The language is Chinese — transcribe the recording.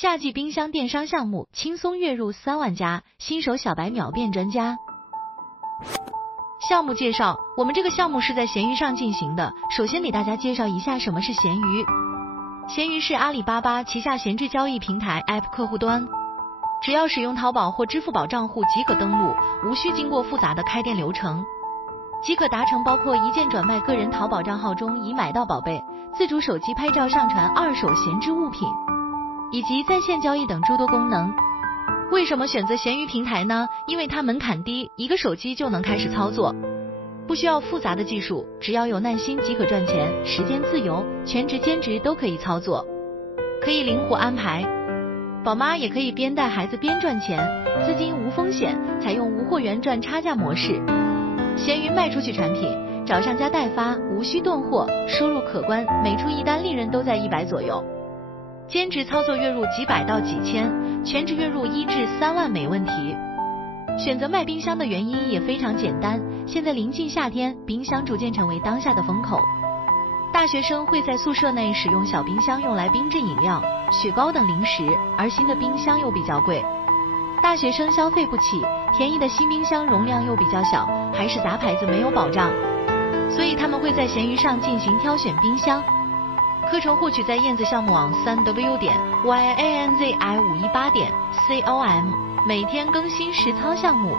夏季冰箱电商项目轻松月入3万加，新手小白秒变专家。项目介绍，我们这个项目是在闲鱼上进行的。首先给大家介绍一下什么是闲鱼。闲鱼是阿里巴巴旗下闲置交易平台 App 客户端，只要使用淘宝或支付宝账户即可登录，无需经过复杂的开店流程，即可达成包括一键转卖个人淘宝账号中已买到宝贝、自主手机拍照上传二手闲置物品，以及在线交易等诸多功能。为什么选择闲鱼平台呢？因为它门槛低，一个手机就能开始操作，不需要复杂的技术，只要有耐心即可赚钱，时间自由，全职兼职都可以操作，可以灵活安排。宝妈也可以边带孩子边赚钱，资金无风险，采用无货源赚差价模式。闲鱼卖出去产品，找商家代发，无需囤货，收入可观，每出一单利润都在100左右。兼职操作月入几百到几千，全职月入1至3万没问题。选择卖冰箱的原因也非常简单，现在临近夏天，冰箱逐渐成为当下的风口。大学生会在宿舍内使用小冰箱用来冰镇饮料、雪糕等零食，而新的冰箱又比较贵，大学生消费不起，便宜的新冰箱容量又比较小，还是杂牌子没有保障，所以他们会在闲鱼上进行挑选冰箱。课程获取在燕子项目网 3w.yanzi518.com， 每天更新实操项目。